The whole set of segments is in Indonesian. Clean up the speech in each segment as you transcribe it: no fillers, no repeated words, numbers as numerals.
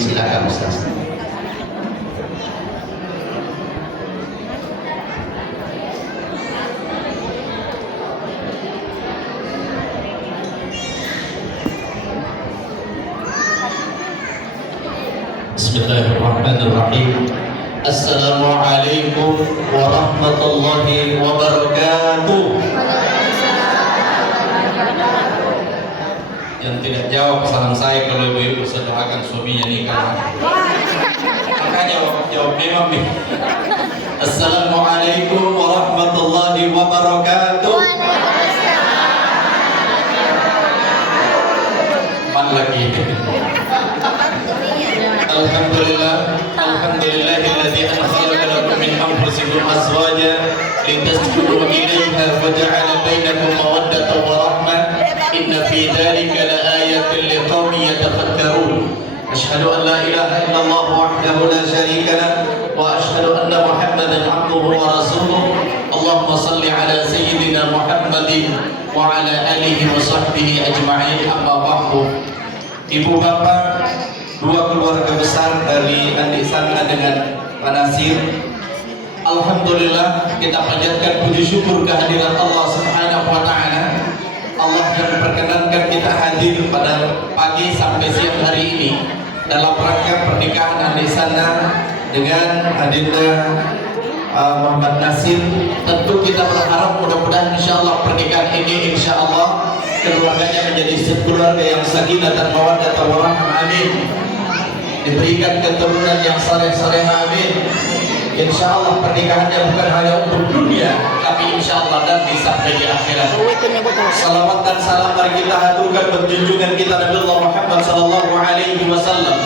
silakan Ustaz. Bismillahirrahmanirrahim. Assalamualaikum warahmatullahi wabarakatuh. Yang tidak jawab salam saya kalau ibu-ibu doakan suaminya nikah. Makanya jawab memang nih. Assalamualaikum warahmatullahi wabarakatuh. Man lagi. Alhamdulillahilladzi khalaqa lakum min anfusikum azwajan litaskunu ilaiha wa ja'ala bainakum mawaddatan wa rahmah inna fi dzalika laayatin liqaumin yatafakkarun. Asyhadu an la ilaha illallah wahdahu la syarika lah wa asyhadu anna Muhammadan 'abduhu wa rasuluh. Allahumma shalli ala sayyidina Muhammadin wa ala alihi wa sahbihi ajma'in. Amma ba'du. Ibu bapak, dua keluarga besar dari Andi Sana dengan Pak Nasir, alhamdulillah kita panjatkan puji syukur kehadiran Allah Subhanahu wa taala. Allah yang perkenankan kita hadir pada pagi sampai siang hari ini dalam rangka pernikahan Andi Sana dengan Adinda Muhammad Nasir. Tentu kita berharap mudah-mudahan insyaallah pernikahan ini insyaallah keluarganya menjadi keluarga yang sakinah dan mawaddah warahmah, amin. Diberikan keturunan yang saleh-saleh, amin. Insyaallah pernikahannya bukan hanya untuk dunia, tapi insyaallah nanti sampai di akhirat. Salawat dan salam mari kita haturkan berjunjungan kita Nabi Muhammad sallallahu alaihi wasallam,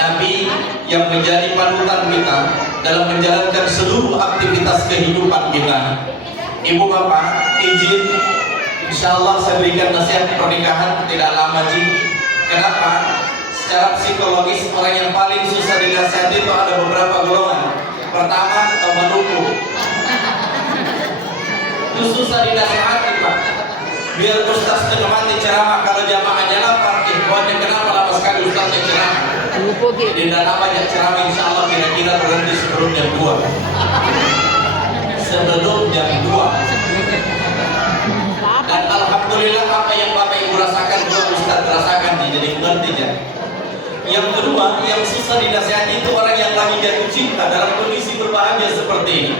Nabi yang menjadi panutan kita dalam menjalankan seluruh aktivitas kehidupan kita. Ibu bapak, izin insyaallah saya berikan nasihat pernikahan tidak lama Ji. Kenapa? Secara psikologis orang yang paling susah dinasihati itu ada beberapa golongan. Pertama, teman hukum. Itu susah dinasihati Pak. Biar Ustaz menemani ceramah, kalau jamaahnya lapar, ikhwannya kenapa lama sekali Ustaznya ceramah? Jadi tidak banyak ceramah, insyaallah kira-kira berhenti sebelum jam 2. Sebelum jam 2. Dan alhamdulillah apa yang Bapak Ibu rasakan juga Ustaz rasakan, jadi ngerti ya. Yang kedua, yang susah dinasihati itu orang yang lagi jatuh cinta dalam kondisi berbahagia seperti ini.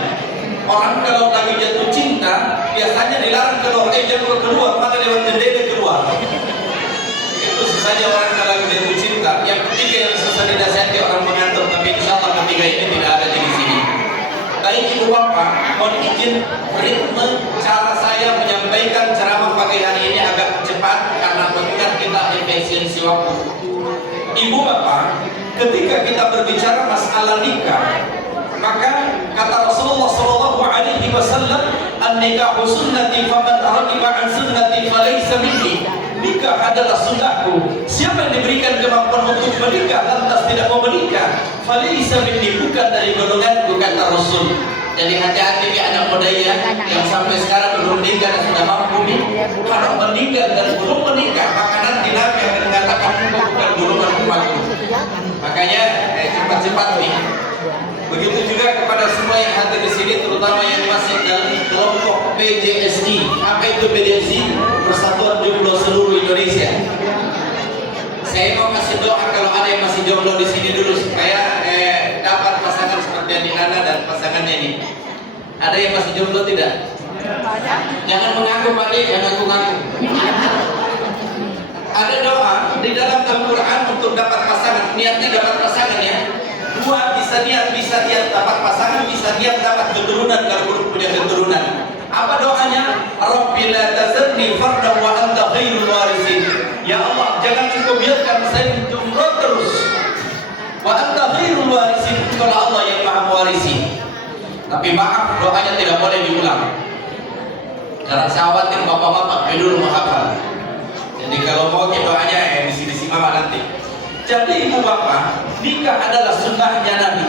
Orang kalau lagi jatuh cinta biasanya dilarang keluar, jangan keluar, maka lewat jendela keluar. Itu susahnya orang kalau lagi jatuh cinta. Yang ketiga yang susah dinasihati orang mengantuk, tapi insyaallah ketiga ini tidak ada di sini. Baik ibu bapak, mohon izin ritme cara saya menyampaikan ceramah pagi hari ini agak cepat karena mengingat kita efisiensi waktu. Ibu bapak, ketika kita berbicara masalah nikah, maka kata Rasulullah sallallahu alaihi wasallam, "An-nikahu sunnati faman raghiba an sunnati falaysa minni." Nikah adalah sunnahku. Siapa yang diberikan kemampuan untuk menikah lantas tidak mau menikah, falaysa minni, bukan dari golonganku, kata Rasul. Jadi hati-hati ya anak muda ya yang sampai sekarang belum menikah dan sudah mampu nih. Kalau menikah dan belum menikah, maka nanti Nabi akan mengatakan bukan golongan umatku. Makanya cepat-cepat nih. Begitu juga kepada semua yang hadir di sini, terutama yang masih dalam kelompok PJSI. Apa itu PJSI? Persatuan Jomblo Seluruh Indonesia. Saya mau kasih doa kalau ada yang masih jomblo di sini dulu supaya dapat pasangan seperti yang Ana dan pasangannya ini. Ada yang masih jomblo tidak? Jangan mengaku Pak De, jangan ngaku-ngaku. Ada doa di dalam Al-Quran untuk dapat pasangan. Niatnya dapat pasangan ya. Dua, bisa niat dapat pasangan, bisa niat dapat keturunan kalau belum punya keturunan. Apa doanya? Rabbi la tazarni fardan wa anta khairul warisin. Ya Allah, jangan engkau biarkan saya jomblo terus. Wa anta khairul warisin, kalau Allah yang maha mewarisi. Tapi maaf, doanya tidak boleh diulang. Karena saya khawatir bapak-bapak dulu menghafal. Jadi kalau mau doanya di mama nanti. Jadi ibu bapak, nikah adalah sunnahnya Nabi.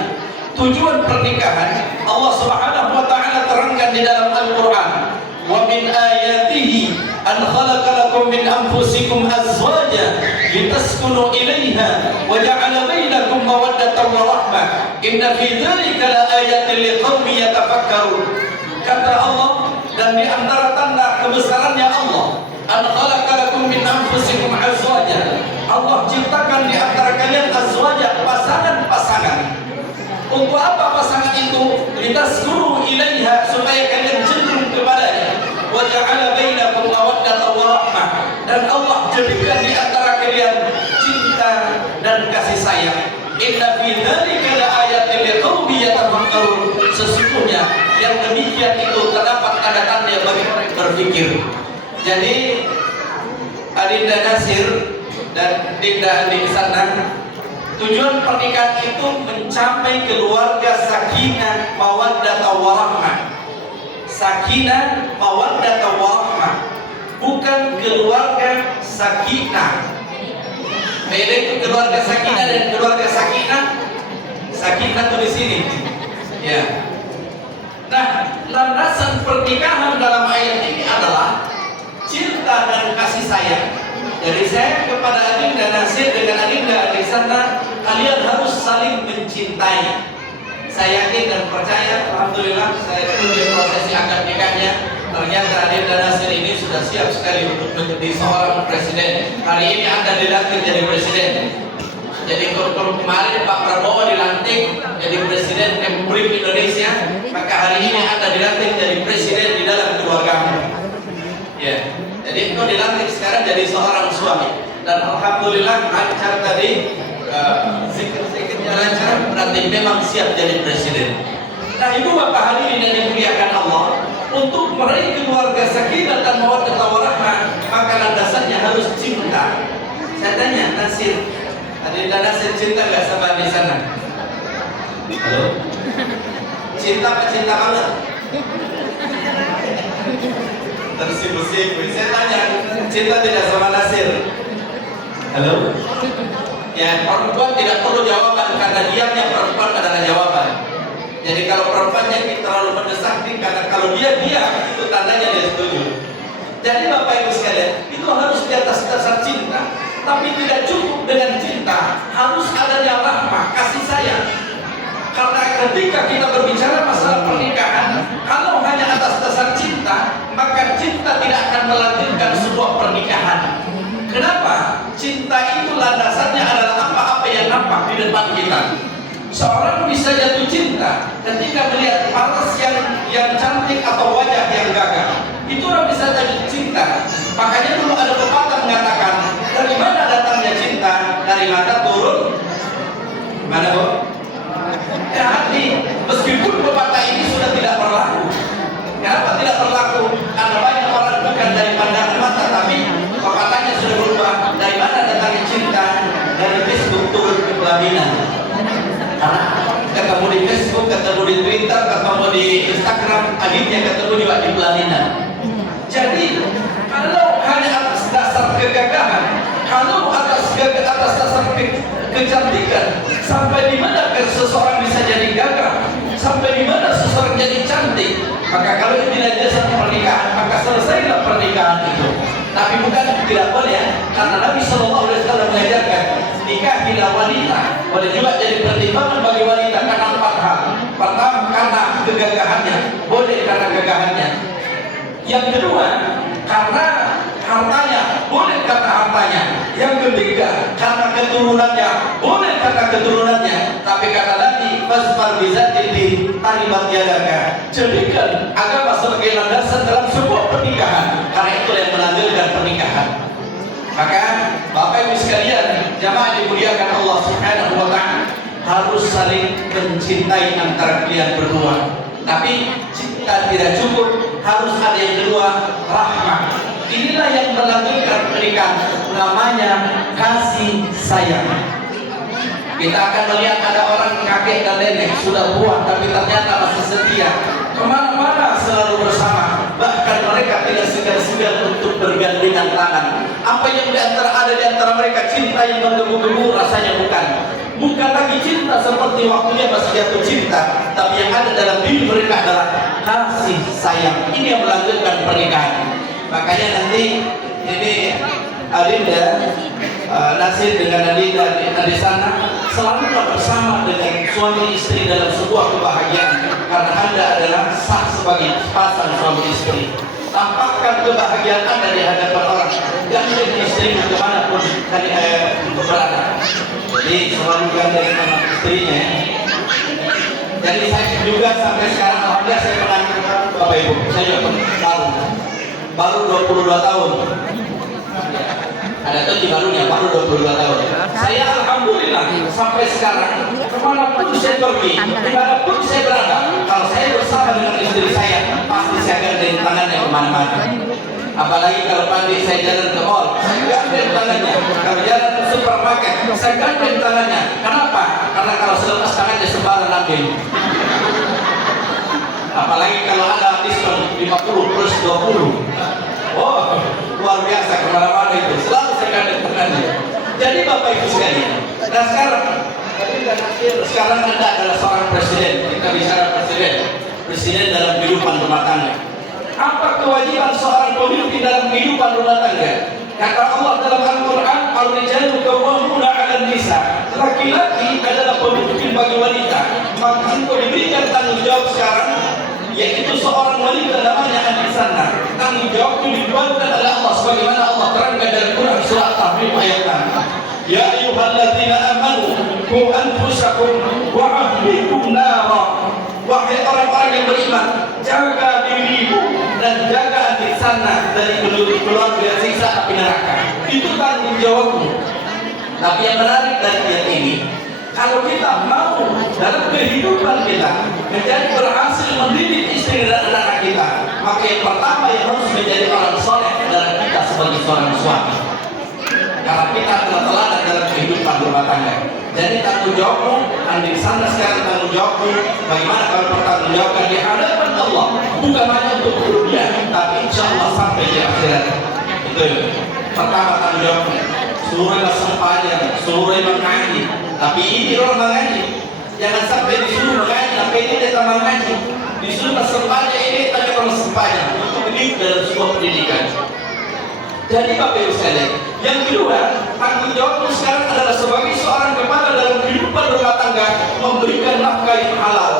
Tujuan pernikahan Allah Subhanahu wa taala terangkan di dalam Al-Qur'an. Wa min ayatihi an khalaqa lakum min anfusikum azwaja litaskunu ilaiha wa ja'ala bainakum mawaddatan wa rahmah inna fi dzalika laayatin liqaumin yatafakkarun. Kata Allah, dan di antara tanda kebesarannya Allah, an khalaqa lakum min anfusikum azwaja, Allah ciptakan di antara kalian azwaja, pasangan-pasangan. Untuk apa pasangan itu? Litaskunu ilaiha, supaya kalian cenderung kepadanya. Wa ja'ala bainakum mawaddatan wa rahmah, dan Allah jadikan di antara kalian cinta dan kasih sayang. Inna fi dzalika laayatin liqaumin yatafakkarun. Sesungguhnya yang demikian itu terdapat tanda-tanda bagi orang yang berpikir. Jadi Adinda Nasir dan Dinda Andi sana, tujuan pernikahan itu mencapai keluarga sakinah mawaddah warahmah. Sakinah mawaddah warahmah, bukan keluarga sakinah. Beda itu keluarga sakinah dan keluarga sakinah. Sakinah itu di sini. Ya. Nah, landasan pernikahan dalam ayat ini adalah cinta dan kasih sayang. Jadi saya kepada Adinda Nasir dengan Adinda di sana, kalian harus saling mencintai. Saya yakin dan percaya, alhamdulillah, saya ikuti prosesi akad nikahnya. Ternyata Adinda Nasir ini sudah siap sekali untuk menjadi seorang presiden. Hari ini Anda dilantik jadi presiden. Jadi kalau kemarin Pak Prabowo dilantik jadi presiden Republik Indonesia, maka hari ini Anda dilantik jadi presiden di dalam keluargamu. Ya. Jadi engkau dilantik sekarang jadi seorang suami, dan alhamdulillah lancar tadi, zikir-zikirnya lancar, berarti memang siap jadi presiden. Nah, ibu bapak hadirin yang dimuliakan Allah, untuk meraih keluarga sakinah dan mawaddah warahmah, maka landasannya harus cinta. Saya tanya Nasir, Adinda Nasir cinta nggak sama di sana? Halo? Cinta apa cinta banget? Tersipu-sipu. Saya tanya, cinta tidak sama Nasir? Halo? Ya, perempuan tidak perlu jawaban, karena diamnya perempuan adalah jawaban. Jadi kalau perempuannya terlalu mendesak, karena kalau dia diam, itu tandanya dia setuju. Jadi Bapak Ibu sekalian, itu harus di atas dasar cinta. Tapi tidak cukup dengan cinta, harus adanya rahmah, kasih sayang. Karena ketika kita berbicara masalah pernikahan, kalau hanya atas dasar cinta, maka cinta tidak akan melanjutkan sebuah pernikahan. Kenapa? Cinta itu landasannya adalah apa-apa yang nampak di depan kita. Seorang bisa jatuh cinta ketika melihat paras yang cantik atau wajah yang gagah. Itu orang bisa jatuh cinta. Makanya dulu ada pepatah mengatakan, dari mana datangnya cinta? Dari mata turun mana, Bu? Hati. Meskipun pepatah ini sudah tidak berlaku. Kenapa tidak berlaku? Karena banyak orang bukan dari pandangan mata, tapi pepatahnya sudah berubah. Dari mana datangnya cinta? Dari Facebook turun ke pelaminan. Karena ketemu di Facebook, ketemu di Twitter, ketemu di Instagram, akhirnya ketemu juga di pelaminan. Jadi kalau hanya atas dasar kegagahan, kalau atas dasar kecantikan, sampai di mana seseorang bisa jadi gagah, sampai di mana seseorang jadi cantik, maka kalau itu tidak dasar pernikahan, maka selesailah pernikahan itu. Tapi bukan tidak boleh ya, karena Nabi SAW mengajarkan nikahilah wanita, boleh juga jadi pertimbangan bagi wanita karena 4 hal. Pertama, karena kegagahannya, boleh karena gagahannya. Yang kedua, karena hartanya, boleh karena hartanya. Yang ketiga, karena keturunannya, boleh karena keturunannya. Tapi kata Nabi, fasfar bizatin di taribat yadaka, jadikan agama sebagai landasan dalam sebuah pernikahan, karena itu yang melanjutkan pernikahan. Maka Bapak Ibu sekalian, jamaah dimuliakan Allah Subhanahu wa ta'ala, harus saling mencintai antara kalian berdua. Tapi cinta tidak cukup, harus ada yang kedua, rahmah. Inilah yang melanjutkan pernikahan, namanya kasih sayang. Kita akan melihat ada orang kakek dan nenek sudah tua, tapi ternyata masih setia, kemana-mana selalu bersama. Bahkan mereka tidak segan-segan untuk bergandengan tangan. Apa yang ada di antara mereka, cinta yang menggebu-gebu rasanya bukan lagi cinta seperti waktunya masih jatuh cinta, tapi yang ada dalam diri mereka adalah kasih sayang. Ini yang melanjutkan pernikahan. Makanya nanti ini Adinda Nasir dengan Adinda di sana selalu bersama dengan suami istri dalam sebuah kebahagiaan, karena Anda adalah sah sebagai pasang suami istri. Tampakkan kebahagiaan Anda di hadapan orang, gandeng istrimu kemanapun berada. Jadi selalu gandeng sama istrinya. Jadi saya juga sampai sekarang alhamdulillah saya pernah Bapak Ibu, saya juga baru 22 tahun. Ada tuh barunya baru 22 tahun. Saya alhamdulillah sampai sekarang kemanapun saya pergi, dimanapun saya berada, kalau saya bersama dengan istri saya pasti saya gandeng tangannya kemana-mana. Apalagi kalau pagi saya jalan ke mall, saya gandeng tangannya. Kalau jalan ke supermarket, saya gandeng tangannya. Kenapa? Karena kalau selepas tangannya sembarang ambil. Apalagi kalau ada diskon 50 plus 20. Oh, luar biasa kemana-mana itu. Selalu saya gandeng tangannya. Jadi Bapak Ibu sekalian, nah sekarang Anda adalah seorang presiden. Kita bicara presiden dalam kehidupan rumah tangga. Apa kewajiban seorang pemimpin dalam kehidupan rumah tangga? Kata Allah dalam Al-Quran, "Ar-rijalu qawwamuna 'alan nisa." Laki-laki adalah pemimpin bagi wanita. Maka engkau diberikan tanggung jawab sekarang, yaitu seorang wanita namanya Anisana. Tanggung jawab itu dibuatkan oleh Allah sebagaimana Allah terangkan dalam Quran surah Tahrim ayat 6. Ya ayyuhalladzina amanu qu anfusakum wa ahlikum nara. Wahai orang-orang yang beriman, jaga dirimu dan jaga Anisana dari keluarga siksa api neraka. Itu tanggung jawabmu. Tapi yang menarik dari ayat ini, kalau kita mau dalam kehidupan kita menjadi berhasil mendidik istri dan anak kita, maka yang pertama yang harus menjadi orang soleh adalah kita sebagai seorang suami. Karena kita adalah teladan dalam kehidupan rumah tangga. Jadi tanggung jawabmu, Andi sana sekarang tanggung jawabmu, bagaimana kalau bertanggung jawabkan di hadapan Allah, bukan hanya untuk dunia, tapi insya Allah sampai di akhirat. Itu pertama tanggung jawabmu. Suruh sembahyang, suruh mengaji. Tapi ini orang mengaji, jangan sampai disuruh mengaji, tapi ini datang mengaji. Disuruh sembahyang ini tanya orang sembahyang. Itu begitu dalam sebuah pendidikan. Jadi Bapak Ibu sekalian, yang kedua, tanggung jawabmu sekarang adalah sebagai seorang kepala dalam kehidupan rumah tangga memberikan nafkah yang halal.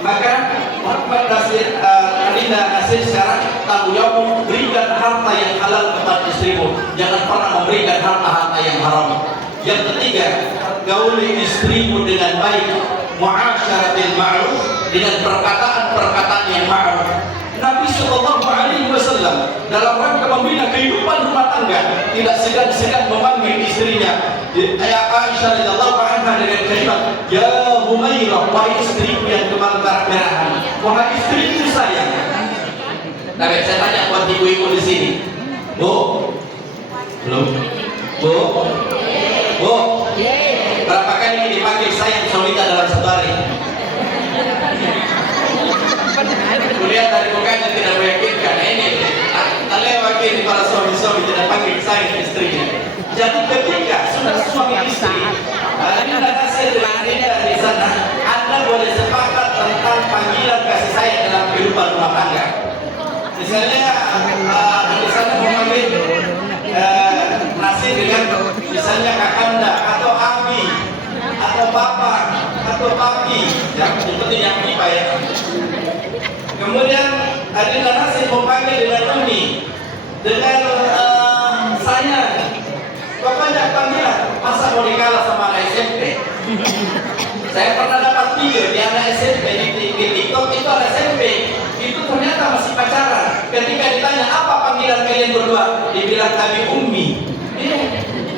Maka Muhammad Nasir Adinda Nasir sekarang tanggung jawabmu berikan harta yang halal kepada istrimu. Jangan pernah memberikan harta-harta yang haram. Yang ketiga, gauli istrimu dengan baik, muasyaratil ma'ruf, dengan perkataan-perkataan yang ma'ruf. Nabi Sallallahu Alaihi Wasallam dalam rangka membina kehidupan rumah tangga tidak segan-segan memanggil istrinya. Ayat Aisyah radhiyallahu anha dengan kalimat, "Ya Humairah, wahai istriku yang kemerah-merahan, wahai istriku sayang." Tapi saya tanya buat ibu-ibu di sini, Bu, belum? Bu, berapa kali dipanggil sayang suami dalam satu hari? Kuliah dari mukanya tidak meyakinkan. Ini kalian wakil para suami-suami tidak panggil sayang istrinya. Jadi ketika sudah suami istri, Anda kasih di sana, Anda boleh sepakat tentang panggilan kasih sayang dalam kehidupan rumah tangga. Misalnya di sana memanggil nasi dengan misalnya kakanda atau abi atau bapak atau papi, yang seperti yang pipa ya. Kemudian Adinda Nasir memanggil dengan umi, dengan sayang. Banyak panggilan. Masa mau dikalah sama anak SMP? Saya pernah dapat video di anak SMP di TikTok, itu anak SMP itu ternyata masih pacaran. Ketika ditanya apa panggilan kalian berdua, dibilang kami umi.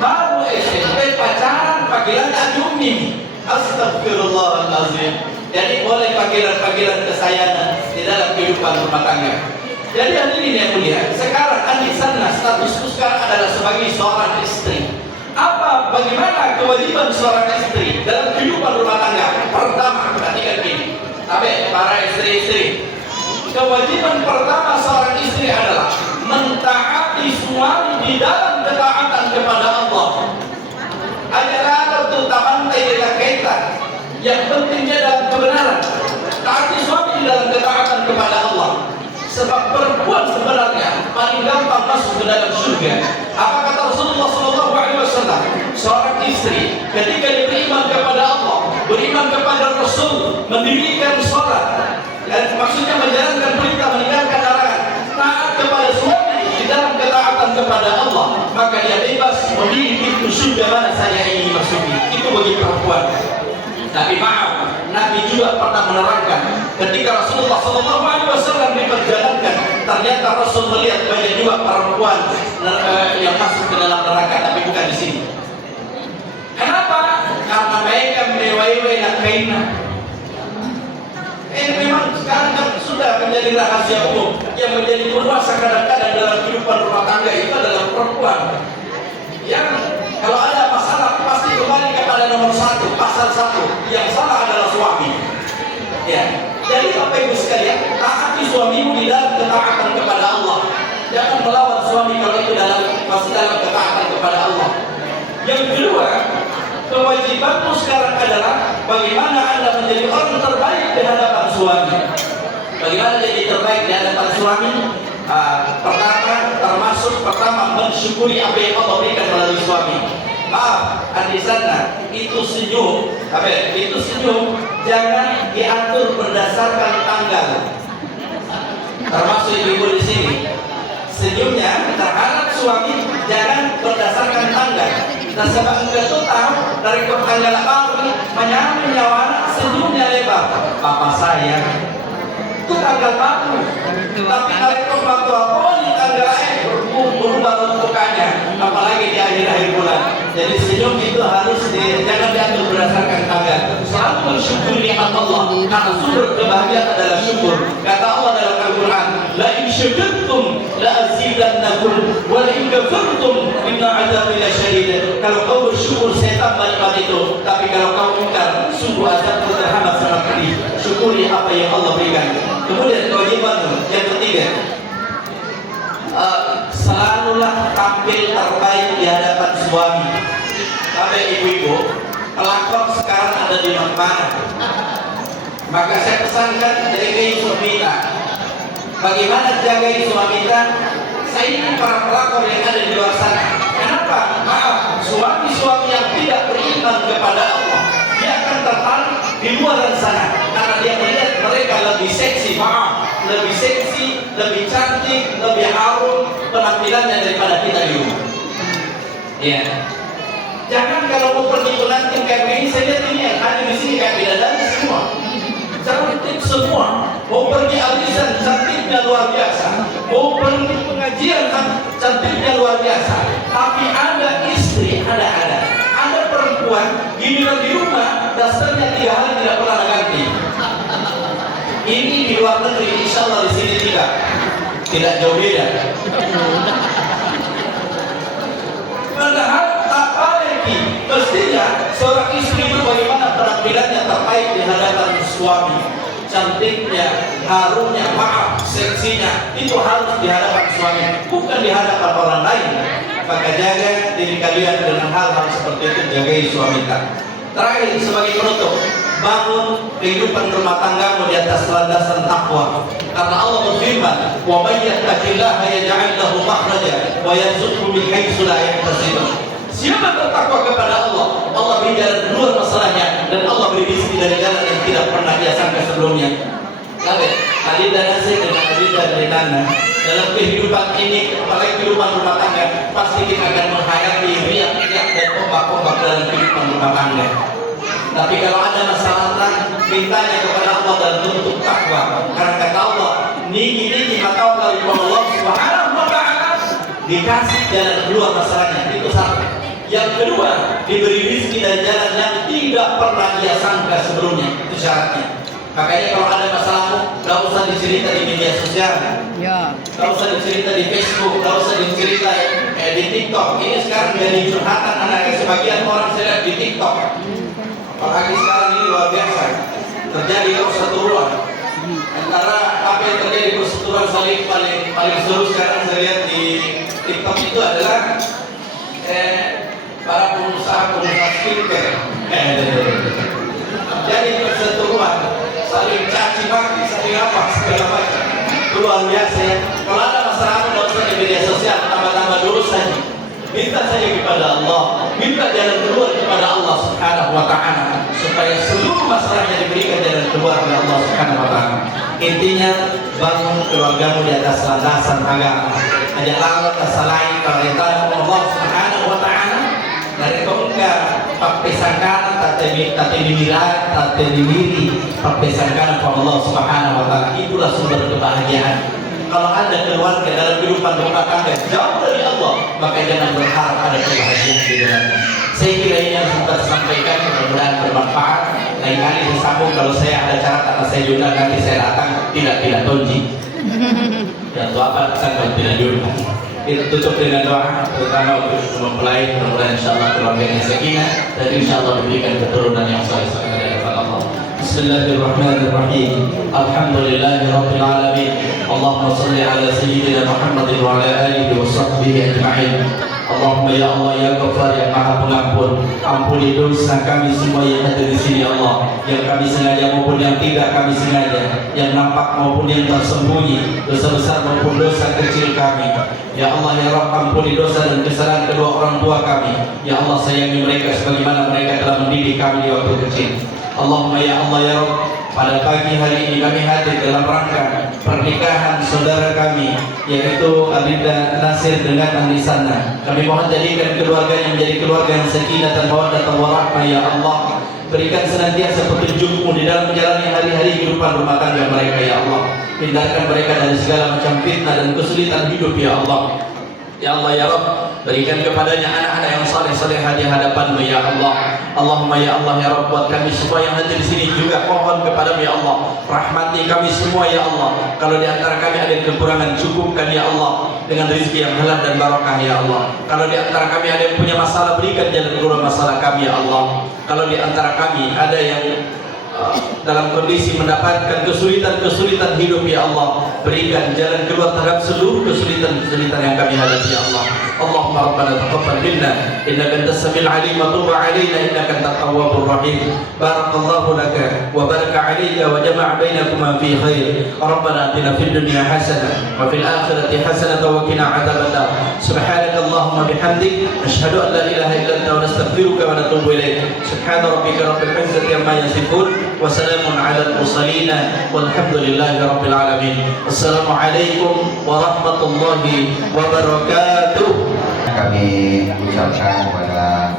Baru SMP pacaran, panggilan kami umi. Astagfirullahaladzim. Jadi boleh panggilan-panggilan kesayangan di dalam kehidupan rumah tangga. Jadi hadirin yang mulia, sekarang Anisana statusku sekarang adalah sebagai seorang istri. Bagaimana kewajiban seorang istri dalam kehidupan rumah tangga? Pertama, perhatikan ini. Tapi para istri-istri, kewajiban pertama seorang istri adalah mentaati suami di dalam ketaatan kepada Allah. Agar terutama tidak kaitan. Yang pentingnya dalam kebenaran. Taati suami di dalam ketaatan kepada Allah. Sebab perempuan sebenarnya paling gampang beriman kepada Rasul, mendirikan sholat, dan maksudnya menjalankan perintah, meninggalkan larangan, taat kepada suami di dalam ketaatan kepada Allah, maka dia bebas memilih pintu surga mana saja ingin masuki. Itu bagi perempuan. Tapi maaf, Nabi juga pernah menerangkan ketika Rasulullah SAW diperjalankan, ternyata Rasul melihat banyak juga perempuan yang masuk ke dalam neraka, tapi bukan di sini. Kenapa? Karena mereka mewah-wah nak kainah. Memang sekarang kan sudah menjadi rahasia umum. Yang menjadi berkuasa kadang-kadang dalam kehidupan rumah tangga itu adalah perempuan. Yang kalau ada masalah pasti kembali kepada nomor satu, pasal satu. Yang salah adalah suami. Ya. Jadi Bapak Ibu sekalian, taati suamimu di dalam ketaatan kepada Allah. Jangan melawan suami kalau itu masih dalam ketaatan kepada Allah. Yang kedua, kewajibanmu sekarang adalah bagaimana Anda menjadi orang terbaik di hadapan suami. Bagaimana jadi terbaik di hadapan suami? Pertama mensyukuri apa yang Allah berikan melalui suami. Maaf, di sana itu senyum, jangan diatur berdasarkan tanggal. Termasuk ibu di sini. Senyumnya terhadap suami jangan berdasarkan tanggal. Dan sebab itu tahu dari tanggal baru menyambut nyawa senyumnya lebar. Papa saya itu tanggal baru. Tapi dari waktu apa di tanggal berubah bentukannya, apalagi di akhir-akhir bulan. Jadi senyum itu harus jangan diatur berdasarkan tanggal. Selalu bersyukur nikmat Allah, karena sumber kebahagiaan adalah syukur. Kata Allah dalam Al-Quran, la in syakartum la azidannakum wa la in kafartum inna adzabi lasyadid. Kalau kau bersyukur saya tambah nikmat itu, tapi kalau kau ingkar sungguh azabku teramat sangat pedih. Syukuri apa yang Allah berikan. Kemudian kewajiban yang ketiga, selalulah tampil terbaik di hadapan suami. Sampai ibu-ibu, pelakon sekarang ada di mana? Maka saya pesankan jagai suami kita. Bagaimana jagai suami kita? Saya ingin para pelakon yang ada di luar sana. Kenapa? Maaf, suami-suami yang tidak beriman kepada Allah, dia akan tertarik di luar sana karena dia melihat mereka lebih seksi, lebih seksi, lebih cantik, lebih harum penampilannya daripada kita di rumah. Ya. Jangan kalau mau pergi pengantin kayak begini, saya lihat ini yang ada di sini kayak bidadari semua, cantik semua. Mau pergi arisan, cantiknya luar biasa. Mau pergi pengajian, cantiknya luar biasa. Tapi ada istri, ada perempuan giliran di rumah dasarnya 3 hari tidak pernah ganti. Ini di luar negeri, insya Allah di sini tidak jauh beda. Padahal apalagi mestinya seorang istri itu bagaimana penampilannya terbaik di hadapan suami, cantiknya, harumnya, seksinya itu harus di hadapan suami, bukan di hadapan orang lain. Maka jaga diri kalian dengan hal-hal seperti itu, jagai suami kita. Terakhir sebagai penutup, bangun kehidupan rumah tanggamu di atas landasan takwa. Karena Allah berfirman, "Wa may yattaqillaha yaj'al lahu makhraja wa yarzuqhu min haitsu la yahtasib." Siapa bertakwa kepada Allah, Allah beri jalan keluar masalahnya, dan Allah beri rezeki dari jalan yang tidak pernah dia sangka sebelumnya. Adinda nasi dengan adinda dari Nana dalam kehidupan ini, apalagi kehidupan rumah tangga, pasti kita akan menghadapi riak-riak dan ombak-ombak dalam kehidupan rumah tangga. Tapi kalau ada masalah, mintanya kepada Allah dan bentuk takwa. Karena kata Allah, niki maka Allah Subhanahu wa ta'ala dikasih jalan keluar masalahnya. Itu satu. Yang kedua, diberi rezeki dari jalan yang tidak pernah dia sangka sebelumnya. Itu syaratnya. Makanya kalau ada masalahmu, gak usah dicerita di media sosial, gak usah dicerita di Facebook, gak usah dicerita di TikTok. Ini sekarang jadi curhatan anak sebagian orang saya lihat di TikTok. Apalagi sekarang ini luar biasa, terjadi perseteruan antara apa yang terjadi perseteruan paling seru sekarang saya lihat di TikTok itu adalah para pengusaha skincare. Jadi perseteruan, saling caci maki, saling apa segala macam, luar biasa ya. Kalau ada masalah tidak usah di media sosial, tambah-tambah dulu saja. Minta saja kepada Allah, minta jalan keluar kepada Allah Subhanahu wa ta'ala, supaya seluruh masalahnya diberikan jalan keluar oleh Allah Subhanahu wa taala. Intinya bangun keluargamu di atas landasan agama. Ajalah kesalahan kalau Allah Subhanahu wa taala dari kongka papisangkan tata dimilai tata dimiri papisangkan kepada Allah Subhanahu wa taala. Itulah sumber kebahagiaan. Kalau Anda keluarga dalam kehidupan rumah tangga jauh dari Allah, maka jangan berharap ada kebahagiaan di dalamnya. Saya kira ini yang kita sampaikan, mudah-mudahan bermanfaat. Lain kali saya sambung kalau saya ada cara karena saya diundang nanti saya datang tidak tonji. Ya itu apa kesan kalau tidak diundang? Kita tutup dengan doa terutama untuk mempelai, mudah-mudahan insyaallah keluarganya sakinah dan insyaallah diberikan keturunan yang saleh dari Allah. Bismillahirrahmanirrahim. Alhamdulillahirabbil alamin. Allahumma shalli ala sayyidina Muhammad wa ala alihi wa sahbihi ajma'in. Allahumma ya Allah ya Ghaffar yang Maha Pengampun, ampuni dosa kami semua yang ada di sini ya Allah, yang kami sengaja maupun yang tidak kami sengaja, yang nampak maupun yang tersembunyi, dosa besar maupun dosa kecil kami. Ya Allah ya Rabb, ampuni dosa dan kesalahan kedua orang tua kami. Ya Allah, sayangi mereka sebagaimana mereka telah mendidik kami di waktu kecil. Allahumma ya Allah ya Rabb, pada pagi hari ini kami hadir dalam rangka pernikahan saudara kami yaitu Adinda Nasir dengan Anisana. Kami mohon jadikan keluarganya menjadi keluarga yang sakinah dan mawaddah warahmah ya Allah. Berikan senantiasa petunjuk-Mu di dalam menjalani hari-hari kehidupan rumah tangga mereka ya Allah. Hindarkan mereka dari segala macam fitnah dan kesulitan hidup ya Allah. Ya Allah ya Rabb, berikan kepadanya anak-anak yang saleh-salehah di hadapan-Mu ya Allah. Allahumma ya Allah ya Rabb, buat kami semua yang hadir di sini juga mohon kepada-Mu ya Allah, rahmati kami semua ya Allah. Kalau di antara kami ada yang kekurangan, cukupkan ya Allah dengan rezeki yang halal dan barakah ya Allah. Kalau di antara kami ada yang punya masalah, berikan jalan keluar masalah kami ya Allah. Kalau di antara kami ada yang dalam kondisi mendapatkan kesulitan hidup ya Allah, berikan jalan keluar terhadap seluruh kesulitan yang kami hadapi ya Allah. Allahumma rabbana taqabbal minna innaka antas samiul alim wa tub 'alaina innaka antat tawwabur rahim. Barakallahu laka wa baraka 'alayka wa jama'a bainakuma fi khair. Rabbana atina fid dunya hasanah wa fil akhirati hasanah wa qina 'adzabannar. Subhanakallahumma bihamdik asyhadu an la ilaha illa anta wa nastaghfiruka wa natubu ilaik. Subhana rabbika rabbil izzati amma yasifun wa salamun 'alal mursalin walhamdulillahi rabbil alamin. Assalamualaikum warahmatullahi wabarakatuh. Kami ucapkan kepada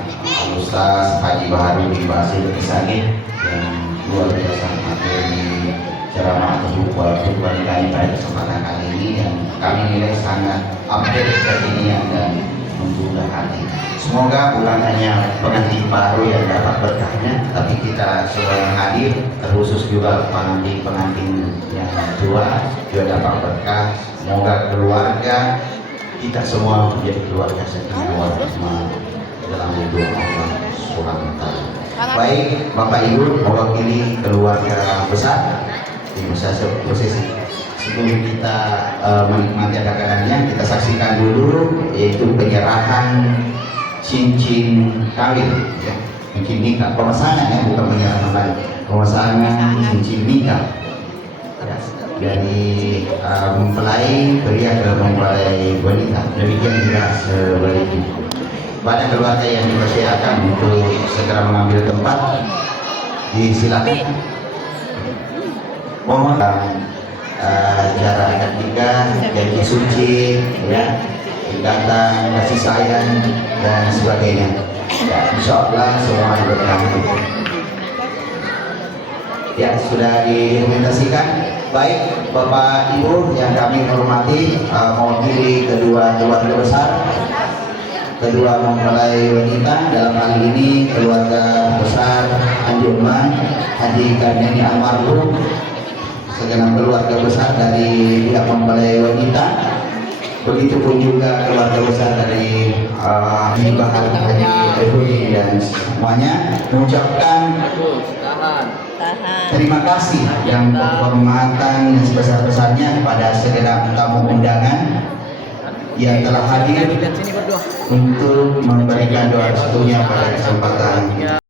Ustaz Haji Baharudin Basir Kisagih yang luar biasa materi ceramah atau khutbah kami pada kesempatan kali ini, yang kami nilai sangat update, kekinian dan menggugah hati. Semoga bukan hanya pengantin baru yang dapat berkahnya, tapi kita semua yang hadir, terkhusus juga pengantin yang tua juga dapat berkah. Semoga keluarga kita semua menjadi keluarga sakinah warahmah dalam doa Allah Subhanahu wa taala. Baik Bapak Ibu mewakili keluarga besar di posisi sebelum kita menikmati dagangannya, kita saksikan dulu yaitu penyerahan cincin kawin ya. Cincin nikah, pemasangan ya, bukan penyerahan kembali, pemasangan cincin nikah dari mempelai pria ke mempelai wanita, demikian juga sebaliknya. Pada keluarga yang dipersilakan untuk segera mengambil tempat, disilakan. Mohon cara akad nikah, janji suci, ya, ikatan kasih sayang dan sebagainya. Ya, insya Allah semua berkah. Ya, sudah diimplementasikan. Baik Bapak Ibu yang kami hormati, mewakili kedua keluarga besar, kedua mempelai wanita, dalam hal ini keluarga besar Haji Umar, Haji Karniani almarhum, segenap keluarga besar dari pihak mempelai wanita, begitupun juga keluarga besar dari Bahar Haji Efudi dan semuanya, mengucapkan terima kasih yang penghormatan yang sebesar-besarnya kepada segenap tamu undangan yang telah hadir untuk memberikan doa restunya pada kesempatan